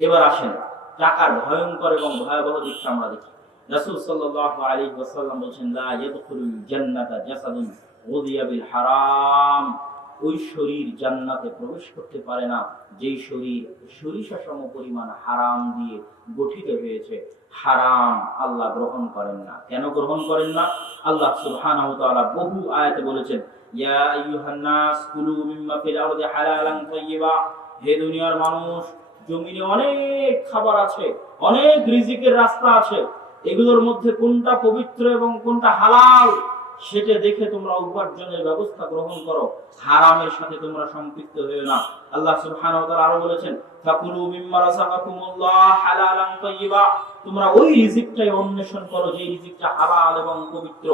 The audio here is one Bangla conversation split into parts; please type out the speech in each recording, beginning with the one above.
এবার আসেন টাকার ভয়ঙ্কর এবং ভয়াবহ দিকটা আমরা দেখি। রাসূল সাল্লাল্লাহু আলাইহি ওয়াসাল্লাম লা ইয়াদখুলুল জান্নাতা জাসাদুন উযিয়া বিল হারাম। ওই শরীর জান্নাতে প্রবেশ করতে পারে না। যেই শরীর সরিষা সম পরিমাণ হারাম দিয়ে গঠিত হয়েছে, হারাম আল্লাহ গ্রহণ করেন না। কেন গ্রহণ করেন না? আল্লাহ সুবহানাহু তাআলা বহু আয়াতে বলেছেন, ইয়া আইয়ুহান নাস কুলু মিম্মা ফিল আরদি হালালান তাইয়্যিবা হে দুনিয়ার মানুষ জমিনে অনেক খাবার আছে, অনেক রিজিকের রাস্তা আছে। এগুলোর মধ্যে কোনটা পবিত্র এবং কোনটা হালাল, সেটা দেখে তোমরা উপার্জনের ব্যবস্থা গ্রহণ করো। হারামের সাথে তোমরা সম্পৃক্ত হয়েও না। আল্লাহ সুবহানাহু আরও বলেছেন, ফাকুলু তোমরা ওই রিজিকটাই অন্বেষণ করো যে রিজিকটা হালাল এবং পবিত্র।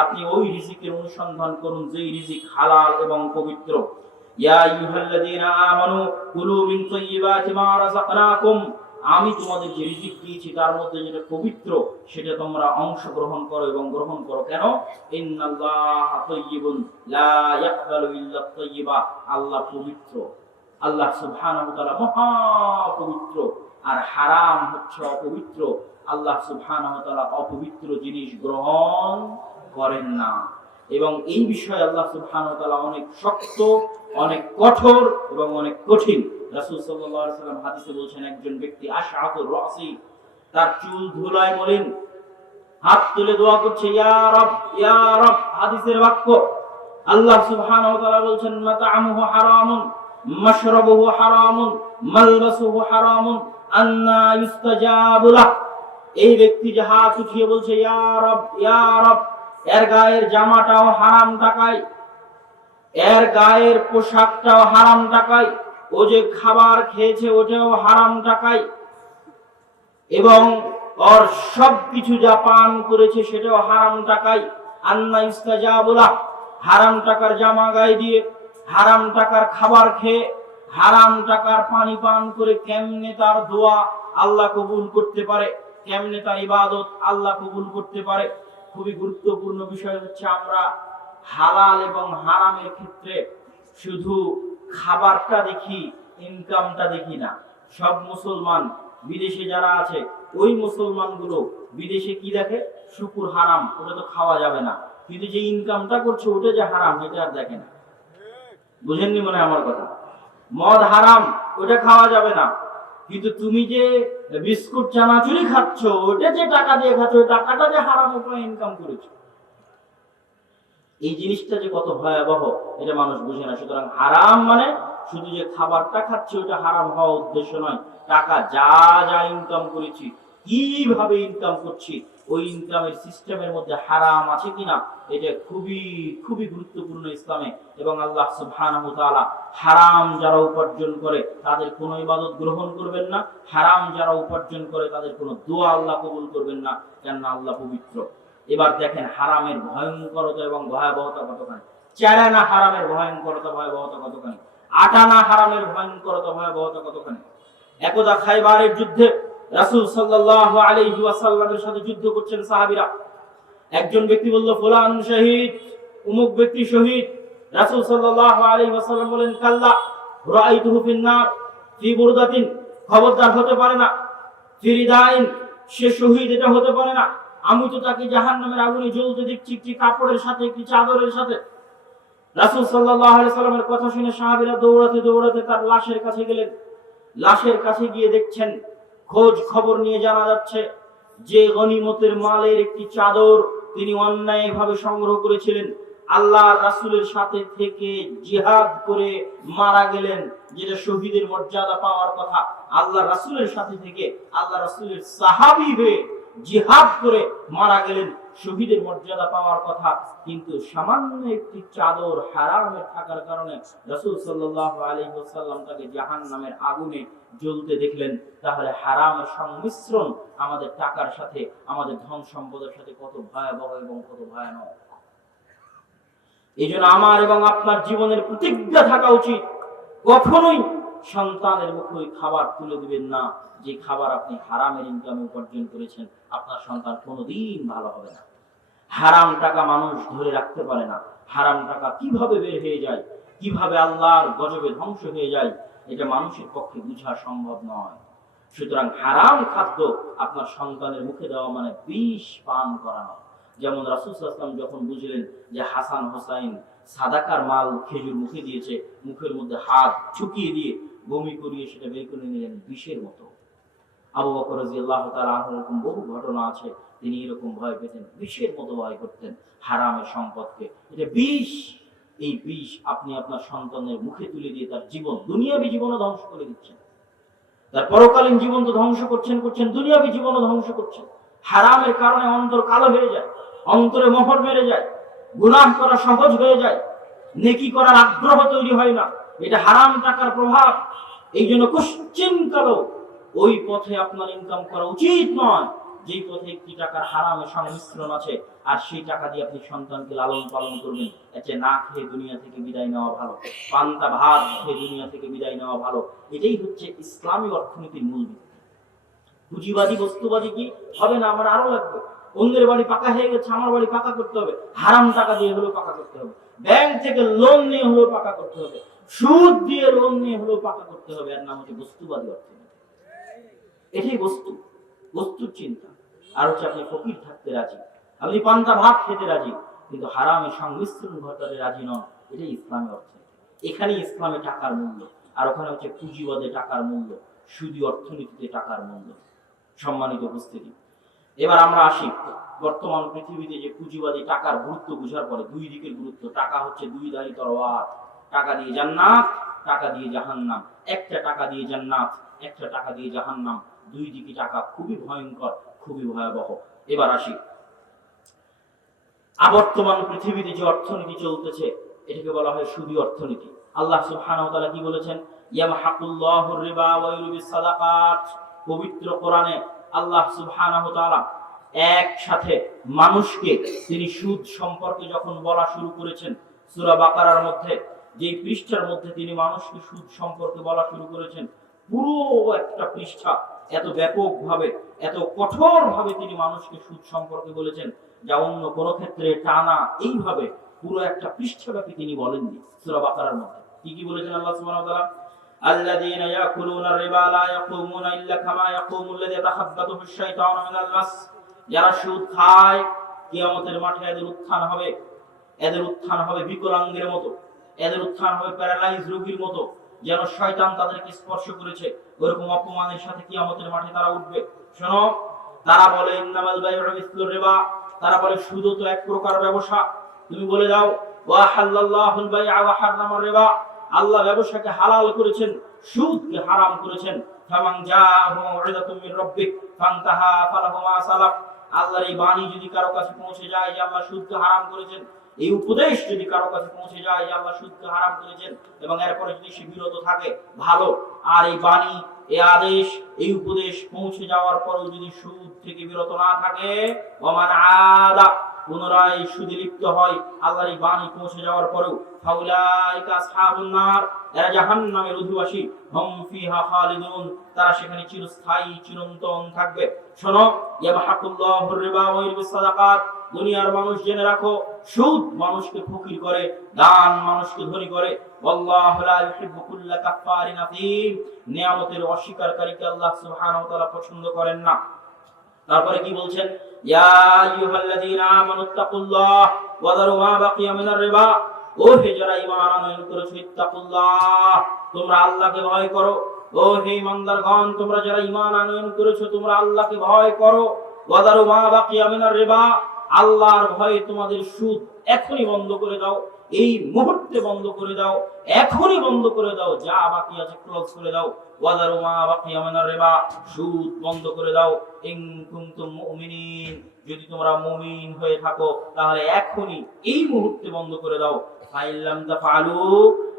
আপনি ওই রিজিকের অনুসন্ধান করুন যে রিজিক হালাল এবং পবিত্র। আমি তোমাদের যে রিজিক দিয়েছি, তার মধ্যে যেটা পবিত্র, সেটা তোমরা অংশ গ্রহণ করো এবং গ্রহণ করো। কেন? আল্লাহ পবিত্র। আল্লাহ পবিত্র আর হারাম হচ্ছে অপবিত্র। আল্লাহ সুবহানাহু অপবিত্র জিনিস গ্রহণ করেন না। এবং এই বিষয়ে আল্লাহ সুবহানাহু তাআলা অনেক শক্ত, অনেক কঠোর এবং অনেক কঠিন। রাসূল সাল্লাম হাদিসে বলছেন, একজন ব্যক্তি আশআতুর রাসি তার চুল ধুলায় বলেন হাত তুলে দোয়া করছে, ইয়া রব ইয়া রব হাদিসের বাক্য। আল্লাহ সুবহানাহু ওয়া তাআলা বলছেন মাতা'ামুহু হারামুন, মাশরাবুহু হারামুন, মালবাসুহু হারামুন, আন্না ইউস্তাজাবু লাহ। এই ব্যক্তি যে হাত উঠিয়ে বলছে, ইয়া রব ইয়া রব এর গায়ের জামাটাও হারাম টাকায় এর গায়ের পোশাকটাও হারাম টাকায় ও যে খাবার খেয়েছে ওটাও হারাম টাকায় এবং ওর সব কিছু যা পান করেছে সেটাও হারাম টাকায় আন্না ইস্তাজাবুলা, হারাম টাকার জামা গায়ে দিয়ে, হারাম টাকার খাবার খেয়ে, হারাম টাকার পানি পান করে কেমনে তার দোয়া আল্লাহ কবুল করতে পারে, কেমনে তার ইবাদত আল্লাহ কবুল করতে পারে। খুবই গুরুত্বপূর্ণ বিষয় হচ্ছে আমরা হালাল এবং হারামের ক্ষেত্রে শুধু খাবারটা দেখি ইনকামটা দেখি না। সব মুসলমান, বিদেশে যারা আছে, ওই মুসলমানগুলো বিদেশে কি দেখে? শুকুর হারাম, ওটা তো খাওয়া যাবে না। কিন্তু যে ইনকামটা করছে, ওটা যে হারাম এটা আর দেখে না। বুঝেননি মনে আমার কথা? মদ হারাম, ওটা খাওয়া যাবে না। কিন্তু তুমি যে বিস্কুট চানাচুরি খাচ্ছ, ওটা যে টাকা দিয়ে খাচ্ছ টাকাটা যে হারাম উপায় ইনকাম করেছ। এই জিনিসটা যে কত ভয়াবহ, এটা মানুষ বুঝে না। সুতরাং হারাম মানে শুধু যে খাবারটা খাচ্ছি, ওটা হারাম হওয়া উদ্দেশ্য নয়। টাকা যা যা ইনকাম করেছি, কীভাবে ইনকাম করছি ওই ইনকামের সিস্টেমের মধ্যে হারাম আছে কিনা, এটা খুবই খুবই গুরুত্বপূর্ণ ইসলামে। এবং আল্লাহ হারাম যারা উপার্জন করে তাদের কোনো ইবাদত গ্রহণ করবেন না, হারাম যারা উপার্জন করে তাদের কোনো দোয়া আল্লাহ কবুল করবেন না, কেননা আল্লাহ পবিত্র। এবার দেখেন হারামের ভয়ঙ্করতা এবং ভয়াবহতা কতখানি। চেরানা হারামের ভয়ঙ্করতা, ভয়াবহতা কতখানি। আটানা হারামের ভয়ঙ্করতা, ভয়াবহতা কতখানি। একদা খাইবারের যুদ্ধে রাসূল সাল্লাল্লাহু আলাইহি ওয়াসাল্লামের সাথে যুদ্ধ করছেন সাহাবীরা। একজন ব্যক্তি বলল, ফুলান শহীদ অমুক ব্যক্তি শহীদ। রাসূল সাল্লাল্লাহু আলাইহি ওয়াসাল্লাম বলেন, কাল্লা, রাআইতুহু ফিন নার ফি বুরদাতিন। খবরদার হতে পারে না। ফিরিদাইন, সে শহীদ এটা হতে পারে না। আমি তো তাকে জাহান্নামের আগুনে জ্বলতে দেখছি, একটি কাপড়ের সাথে, একটি চাদরের সাথে। রাসূল আলাইহি সাল্লামের কথা শুনে সাহাবীরা দৌড়াতে দৌড়াতে তার লাশের কাছে গেলেন। লাশের কাছে গিয়ে দেখছেন খোঁজ খবর নিয়ে জানা যাচ্ছে যে গনিমতের মালের একটি চাদর তিনি অন্যায়ভাবে সংগ্রহ করেছিলেন। আল্লাহ রাসুলের সাথে থেকে জিহাদ করে মারা গেলেন, যেটা শহীদের মর্যাদা পাওয়ার কথা। আল্লাহ রাসুলের সাথে থেকে, আল্লাহ রাসুলের সাহাবি হয়ে জিহাদ করে মারা গেলেন। শহীদের মর্যাদা পাওয়ার কথা, কিন্তু সামান্য একটি চাদর হারামের থাকার কারণে রাসূল সাল্লাল্লাহু আলাইহি ওয়াসাল্লাম তাকে জাহান্নামের আগুনে জ্বলতে দেখলেন। তাহলে হারামের সংমিশ্রণ আমাদের টাকার সাথে, আমাদের ধন সম্পদের সাথে কত ভয়াবহ এবং কত ভয়ানক। এই জন্য আমার এবং আপনার জীবনের প্রতিজ্ঞা থাকা উচিত। কখনোই সন্তানের মুখে খাবার তুলে দিবেন না। যে খাবার আপনি হারামের ইনকামে উপার্জন করেছেন, আপনার সন্তান কোনোদিন ভালো হবে না। হারাম টাকা মানুষ ধরে রাখতে পারে না। হারাম টাকা কীভাবে বের হয়ে যায়? কীভাবে আল্লাহর গজবে ধ্বংস হয়ে যায়? এটা মানুষের পক্ষে বোঝা সম্ভব নয়। সুতরাং হারাম খাদ্য আপনার সন্তানের মুখে দেওয়া মানে বিষ পান করানো যেমন রাসুল আসলাম যখন বুঝলেন যে হাসান হোসাইন সাদাকার মাল খেজুর মুখে দিয়েছে, মুখের মধ্যে হাত ঢুকিয়ে দিয়ে বমি করিয়ে সেটা বের করে নিলেন বিষের মতো। আবু বকর রাদিয়াল্লাহু তাআলা আনহু এরকম বহু ঘটনা আছে। তিনি এরকম ভয় পেতেন, বিষের মতো ভয় করতেন হারামের সম্পদকে। এটা বিষ। এই বিষ আপনি আপনার সন্তানের মুখে তুলে দিয়ে তার জীবন, দুনিয়াবি জীবনও ধ্বংস করে দিচ্ছেন। তার পরকালীন জীবন তো ধ্বংস করছেন করছেন, দুনিয়াবি জীবনও ধ্বংস করছেন। হারামের কারণে অন্তর কালো হয়ে যায়, অন্তরে মোহর মেরে যায়, গুনাহ করা সহজ হয়ে যায়, নেকি করার আগ্রহ তৈরি হয় না। এটা হারাম টাকার প্রভাব। এই জন্য কুশ্চিন কালো ওই পথে আপনার ইনকাম করা উচিত নয়। যেই পথে একটি টাকার হারামের সংমিশ্রণ আছে, আর সেই টাকা দিয়ে আপনি সন্তানকে লালন পালন করবেন এতে না খেয়ে দুনিয়া থেকে বিদায় নেওয়া ভালো। পান্তা ভাত খেয়ে দুনিয়া থেকে বিদায় নেওয়া ভালো। এটাই হচ্ছে ইসলামী অর্থনীতির মূল পুঁজিবাদী বস্তুবাদী কি? হবে না, আমার আরও লাগবে। অন্যের বাড়ি পাকা হয়ে গেছে, আমার বাড়ি পাকা করতে হবে। হারাম টাকা দিয়ে হলেও পাকা করতে হবে। ব্যাংক থেকে লোন নিয়ে হলেও পাকা করতে হবে। সুদ দিয়ে লোন নিয়ে হলেও পাকা করতে হবে আর নাম হচ্ছে বস্তুবাদী অর্থনীতি। এটাই বস্তু। বস্তুর চিন্তা। আর হচ্ছে আপনি ফকির থাকতে রাজি। আপনি পান্তা ভাত খেতে রাজি, কিন্তু হারামে সংমিশ্রণ ঘটাতে রাজি নন। এটাই ইসলামের অর্থ। এখানে ইসলামে টাকার মূল্য। আর ওখানে হচ্ছে পুঁজিবাদে টাকার মূল্য, সুদী অর্থনীতিতে টাকার মূল্য। সম্মানিত উপস্থিতি। এবার আমরা আসি, বর্তমান পৃথিবীতে যে পুঁজিবাদী টাকার গুরুত্ব বুঝার পরে দুই দিকের গুরুত্ব। টাকা হচ্ছে দুই দাঁড়ি তরোয়ার টাকা দিয়ে জান্নাত, টাকা দিয়ে জাহান্নাম। একটা টাকা দিয়ে জান্নাত, একটা টাকা দিয়ে জাহান্নাম। দুই দিকে টাকা খুবই ভয়ঙ্কর, খুবই ভয়াবহ। এবার আসি। আবর্তমান পৃথিবীতে যে অর্থনীতি চলতেছে, এটাকে বলা হয় সুদী অর্থনীতি। আল্লাহ সুবহানাহু তাআলা কি বলেছেন? ইয়ামহাকুল্লাহুর রিবা ওয়া ইউরবিস সাদাকাত। পবিত্র কোরআনে আল্লাহ সুবহানাহু তাআলা একসাথে মানুষকে তিনি সুদ সম্পর্কে যখন বলা শুরু করেছেন, সূরা বাকারার মধ্যে, যেই পৃষ্ঠার মধ্যে তিনি মানুষকে সুদ সম্পর্কে বলা শুরু করেছেন, পুরো একটা পৃষ্ঠা এত ব্যাপকভাবে এত কঠোরভাবে তিনি মানুষকে সুদ সম্পর্কে বলেছেন যা অন্য কোনো ক্ষেত্রে টানা এইভাবে পুরো একটা পৃষ্ঠাব্যাপী তিনি বলেননি সূরা বাকারার মধ্যে কি কি বলেছেন আল্লাহ সুবহানাহু ওয়া তাআলা الذين يأكلون الربا لا يقومون إلا كما يقوم الذي يتخبطه الشيطان من المس যারা সুদ খায় কিয়ামতের মাঠে এদের উত্থান হবে এদের উত্থান হবে বিকলাঙ্গের মতো এদের উত্থান হবে প্যারালাইজ রোগীর মতো যেন শয়তান তাদেরকে স্পর্শ করেছে, ওরকম অপমানের সাথে কিয়ামতের মাঠে তারা উঠবে। শোনো, তারা বলে, ইন্নামাল তারা বলে সুদ তো এক প্রকার ব্যবসা। তুমি বলে দাও আল্লাহ ব্যবসাকে হালাল করেছেন, সুদকে হারাম করেছেন। আল্লাহর এই বাণী যদি কারও কাছে পৌঁছে যায় যে আল্লাহ সুদকে হারাম করেছেন। এই উপদেশ যদি কারও কাছে পৌঁছে যায় যে আল্লাহ সুদকে হারাম করেছেন এবং এরপরে যদি সে বিরত থাকে, ভালো। আর এই বাণী, এই আদেশ, এই উপদেশ পৌঁছে যাওয়ার পরেও যদি সুদ থেকে বিরত না থাকে, ওমান আদা, পুনরায় সুদে লিপ্ত হয়, আল্লাহর এই বাণী পৌঁছে যাওয়ার পরেও, ফাউলাইকা অধিবাসী ফিহা খালিদুন, তারা সেখানে চিরস্থায়ী, চিরন্তন থাকবে। শোনো ইয়াবহাকুল্লাহুর রিবা ওয়া সাদাকাত দুনিয়ার মানুষ জেনে রাখো, সুদ মানুষকে ফকির করে, দান মানুষকে ধনী করে। নিয়ামতের অস্বীকারীকে আল্লাহ সুবহানাহু পছন্দ করেন না। তারপরে কি বলছেন? ও যারা আনয়ন করেছ তোমরা আল্লাহকে ভয় করো। ও তোমরা যারা আনয়ন করেছ তোমরা আল্লাহকে ভয় করো। মা বাকিয়া মিনার রিবা। আল্লাহর ভয়ে তোমাদের সুদ এখনই বন্ধ করে দাও, এই মুহূর্তে বন্ধ করে দাও, এখনই বন্ধ করে দাও, যা বাকি আছে ক্লোজ করে দাও। ওয়াদারু মা বাকিয়া মিনার রিবা, সুদ বন্ধ করে দাও। ইন কুনতুম মুমিনিন, যদি তোমরা মুমিন হয়ে থাকো, তাহলে এখনই এই মুহূর্তে বন্ধ করে দাও। ফাইল্লাম তাফালু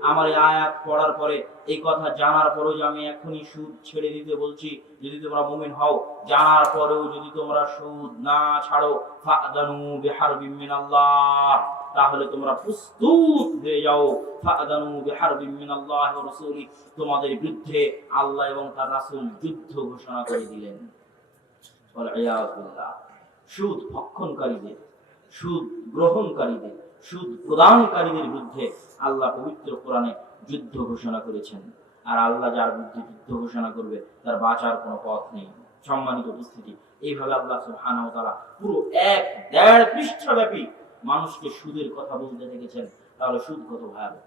আমার এই আয়াত পড়ার পরে এই কথা জানার পরেও যে আমি এখনই সুদ ছেড়ে দিতে বলছি, যদি তোমরা মুমিন হও, জানার পরেও যদি তোমরা সুদ না ছাড়ো, ফাদানু বিহারবিম মিনাল্লাহ, তাহলে তোমরা প্রস্তুত হয়ে যাও। ফাদানু বিহারবিম মিনাল্লাহ ওয়া রাসূলি, তোমাদের বিরুদ্ধে আল্লাহ এবং তার রাসূল যুদ্ধ ঘোষণা করে দিলেন। সুদ ভক্ষণকারীদের, সুদ গ্রহণকারীদের সুদ প্রদানকারীদের বিরুদ্ধে আল্লাহ পবিত্র কোরআনে যুদ্ধ ঘোষণা করেছেন। আর আল্লাহ যার বিরুদ্ধে যুদ্ধ ঘোষণা করবে, তার বাঁচার কোনো পথ নেই। সম্মানিত উপস্থিতি, এইভাবে আল্লাহ সুবহানাহু তাআলা পুরো এক দেড় পৃষ্ঠব্যাপী মানুষকে সুদের কথা বলতে দেখেছেন। তাহলে সুদ কত ভয়াবহ